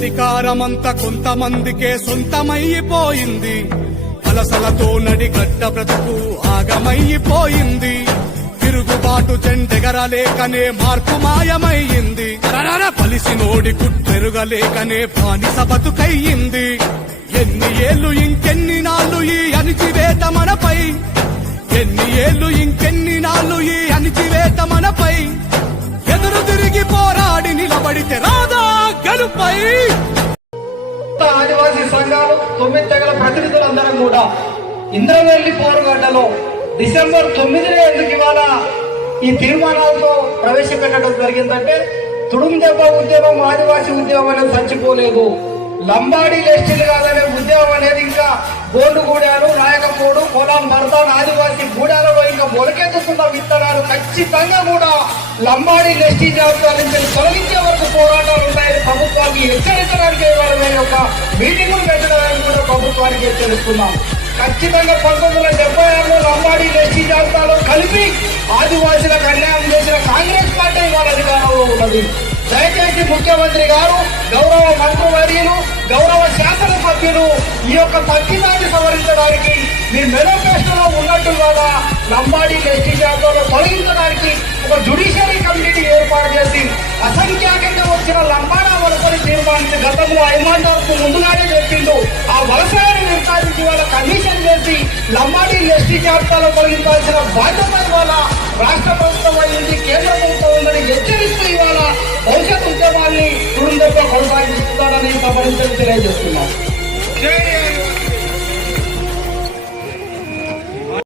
అధికారమంతా కొంతమందికే సొంతమైపోయింది. వలసలతో నడిగడ్డ బ్రతుకు ఆగమైపోయింది. తిరుగుబాటు జెండెగరలేకనే మార్పు మాయమయ్యింది. పలిసినోడి కుట్టెరుగలేకనే బానిస బతుకయ్యింది. ఎన్ని ఏళ్ళు ఇంకెన్ని నాళ్ళు ఈ అణిచివేత మనపై, ఎన్ని ఏళ్ళు ఇంకెన్ని నాళ్ళు ఈ అణిచివేత మనపై. ఎదురు తిరిగి పోరాడి నిలబడితే రాదా గెలుపై. ఆదివాసీ సంఘాలు 9 తెగల ప్రతినిధులందరం కూడా ఇంద్రవెల్లి పోరుగడ్డలో డిసెంబర్ 9నే ఎందుకు ఇవాళ ఈ తీర్మానాలతో ప్రవేశపెట్టడం జరిగిందంటే, తుడుం దెబ్బ ఉద్యమం ఆదివాసీ ఉద్యమం అనేది చచ్చిపోలేదు. లంబాడీ లెస్టిల్ కాదనే ఉద్యమం అనేది ఇంకా గోండుగూడాలు, నాయకపోడు, పొలం భర్తాన్ ఆదివాసీ గూడాలలో ఇంకా మొలకెత్తుతున్న విత్తనాలు ఖచ్చితంగా కూడా లంబాడీ లెస్టీ జాబితా నుంచి తొలగించే వరకు పోరాటాలు ఉన్నాయని ప్రభుత్వానికి హెచ్చరించడానికి ఒక మీటింగులు పెట్టడానికి కూడా ప్రభుత్వానికి హెచ్చరిస్తున్నాం. ఖచ్చితంగా 1976లో లంబాడీ లెస్టీ జాబితాలో కలిపి ఆదివాసీలకు అన్యాయం చేసిన కాంగ్రెస్ పార్టీ వాళ్ళ అధికారంలో ఉన్నది. దయచేసి ముఖ్యమంత్రి గారు, గౌరవ మంత్రివర్యులు, గౌరవ శాసనసభ్యులు ఈ యొక్క తగ్గిదాన్ని సవరించడానికి మీ మేనిఫెస్టోలో ఉన్నట్టుగా లంబాడీ లెస్టీ జాబితాలో తొలగించడానికి ఒక జ్యుడిషియరీ కమిటీని ఏర్పాటు చేసి అసంఖ్యాకంగా వచ్చిన లంబాడా వలసని తీర్మానించి గతంలో ఐమాంటాలకు ముందుగానే చెప్పిండు. ఆ వలసని నిర్ధారించి వాళ్ళ కమిషన్ చేసి లంబాడీ లెస్టీ జాబితాలో తొలగించాల్సిన బాధ్యత ఇవాళ రాష్ట్ర ప్రభుత్వం అయింది, కేంద్ర ప్రభుత్వం ఉందని హెచ్చరిస్తూ ఇవాళ భవిష్యత్ ఉద్యమాన్ని తుడుందెబ్బ కొనసాగిస్తున్నారని సభ తెలియజేస్తున్నాం.